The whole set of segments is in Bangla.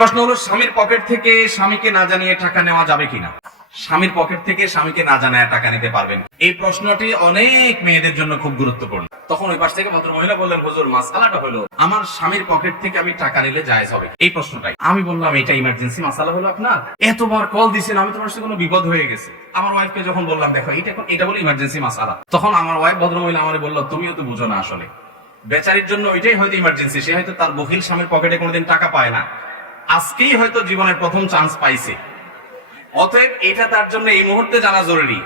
প্রশ্ন হলো, স্বামীর পকেট থেকে স্বামীকে না জানিয়ে টাকা নেওয়া যাবে কিনা? স্বামীর পকেট থেকে স্বামীকে না জানায় টাকা নিতে পারবেন। এই প্রশ্নটি অনেক মেয়েদের জন্য খুব গুরুত্বপূর্ণ। তখন ওই পাশ থেকে ভদ্র মহিলা বললেন, হুজুর, মাসালাটা হলো, আমার স্বামীর পকেট থেকে আমি টাকা নিলে জায়েজ হবে। এই প্রশ্নটাই। আমি বললাম, এটা ইমার্জেন্সি মাসালা হলো আপনার। এতবার কল দিছেন আমি তোমার সাথে কোনো বিপদ হয়ে গেছে। আমার ওয়াইফকে যখন বললাম, দেখো এটা এটা বলে ইমার্জেন্সি মাসালা। তখন আমার ওয়াইফ ভদ্র মহিলা আমার বলল, তুমিও তো বুঝো না আসলে। বেচারির জন্য ওইটাই হয়তো ইমার্জেন্সি সে হয়তো তার বহিল স্বামীর পকেটে কোনোদিন টাকা পায় না। আজকেই হয়তো জীবনের প্রথম চান্স পাইছে। অতএব এটা তার জন্য এই মুহূর্তে জানা জরুরি।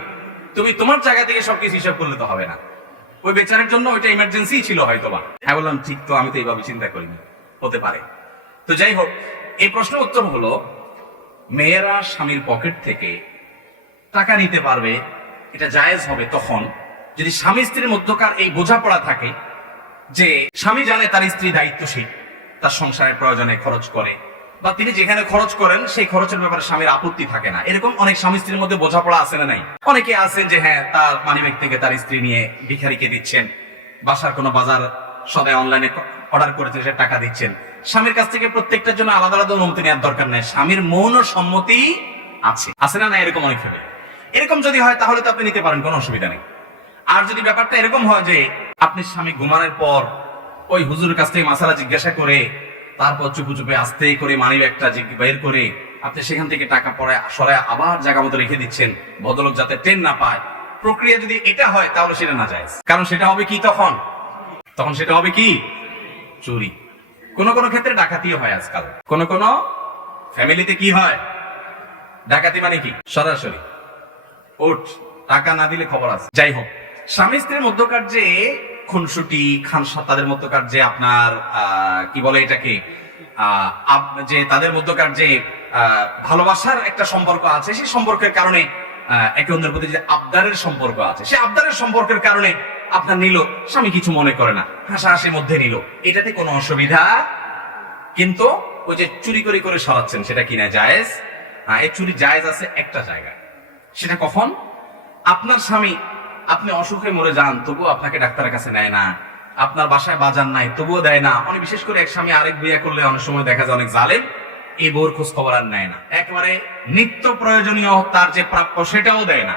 তুমি তোমার জায়গা থেকে সবকিছু হিসাব করলে তো হবে না। ওই বেচারের জন্য ওইটা ইমার্জেন্সি ছিল হয়তো বা। হ্যাঁ বললাম, ঠিক তো, আমি তো এইভাবে চিন্তা করিনি। হতে পারে। তো যাই হোক, এই প্রশ্ন উত্তর হলো, মেয়েরা স্বামীর পকেট থেকে টাকা নিতে পারবে, এটা জায়েজ হবে তখন। যদি স্বামী স্ত্রীর মধ্যকার এই বোঝাপড়া থাকে যে স্বামী জানে তার স্ত্রী দায়িত্বশীল, তার সংসারের প্রয়োজনে খরচ করে বা তিনি যেখানে খরচ করেন, সেই খরচের ব্যাপারে স্বামীর আপত্তি থাকে না। এরকম অনেক স্বামী স্ত্রীর মধ্যে বোঝাপড়া আছে না নাই? অনেকে আছেন যে হ্যাঁ তার মানিব্যাগ থেকে তার স্ত্রী নিয়ে ভিখারিকে দিচ্ছেন, বাসার কোনো বাজার সদায় অনলাইনে অর্ডার করেছে, সে টাকা দিচ্ছেন। স্বামীর কাছ থেকে প্রত্যেকটার জন্য আলাদা আলাদা অনুমতি নেওয়ার দরকার নেই। স্বামীর মৌন সম্মতি আছে। আছে না না এরকম অনেক ফেলে এরকম যদি হয়, তাহলে তো আপনি নিতে পারেন, কোনো অসুবিধা নেই। আর যদি ব্যাপারটা এরকম হয় যে, আপনি স্বামী ঘুমানোর পর ওই হুজুরের কাছ থেকে মাসালা জিজ্ঞাসা করে তারপর চুপু চুপে আস্তে করে মানি ব্যাগটা বের করে আপনি সেখান থেকে টাকা পরে সরায় আবার জায়গা মতো রেখে দিচ্ছেন। ভদ্রলোক যাতে ট্রেন না পায়। প্রক্রিয়া যদি এটা হয়, তাহলে সেটা না যায়। কারণ সেটা হবে কি তখন? তখন সেটা হবে কি? চুরি। কোন কোন ক্ষেত্রে ডাকাতিও হয় আজকাল। কোন কোন ফ্যামিলিতে কি হয়? ডাকাতি মানে কি? সরাসরি। ওট, টাকা না দিলে খবর আছে। যাই হোক, স্বামী স্ত্রীর মধ্যকার যে খুনসুটি খানসা তাদের মধ্যকার যে আপনার কি বলে এটাকে যে তাদের মধ্যকার যে ভালোবাসার একটা সম্পর্ক আছে, সেই সম্পর্কের কারণে একে অন্যের প্রতি যে আবদারের সম্পর্ক আছে, সেই আবদারের সম্পর্কের কারণে আপনার নিল স্বামী কিছু মনে করে না হাসাহাসির মধ্যে নিল। এটাতে কোনো অসুবিধা, কিন্তু ওই যে চুরি করে করে সরাচ্ছেন, সেটা কিনা জায়েজ? হ্যাঁ এই চুরি জায়েজ আছে একটা জায়গায়। সেটা কখন? আপনার স্বামী আপনি অসুখে মরে যান, তবুও আপনাকে ডাক্তারের কাছে নেয় না। আপনার বাসায় বাজার নাই, তবুও দেয় না। অনেক বিশেষ করে এক স্বামী আরেক বিয়ে করলে অনেক সময় দেখা যায় অনেক জালেম, এই বউর খোঁজ খবর আর নেয় না। একেবারে নিত্য প্রয়োজনীয় তার যে প্রাপ্য সেটাও দেয় না।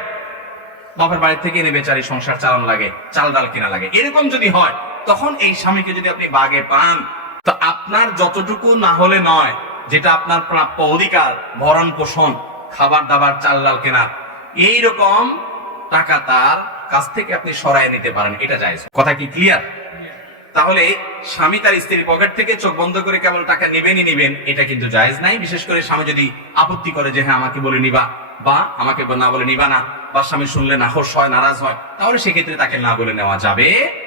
বাপের বাড়ি থেকে এনে বেচারি সংসার চালানো লাগে, চাল ডাল কিনা লাগে। এরকম যদি হয়, তখন এই স্বামীকে যদি আপনি বাগে পান, তো আপনার যতটুকু না হলে নয়, যেটা আপনার প্রাপ্য অধিকার ভরণ পোষণ খাবার দাবার চাল ডাল কেনার, এইরকম টাকা তার কাছ থেকে আপনি সরায় নিতে পারেন, এটা যায় কথা কি ক্লিয়ার তাহলে স্বামী তার স্ত্রীর পকেট থেকে চোখ বন্ধ করে কেবল টাকা নেবেনই নিবেন, এটা কিন্তু জায়েজ নাই। বিশেষ করে স্বামী যদি আপত্তি করে যে হ্যাঁ আমাকে বলে নিবা বা আমাকে না বলে নিবা না, বা স্বামী শুনলে না হোস হয়, নারাজ হয়, তাহলে সেক্ষেত্রে তাকে না বলে নেওয়া যাবে।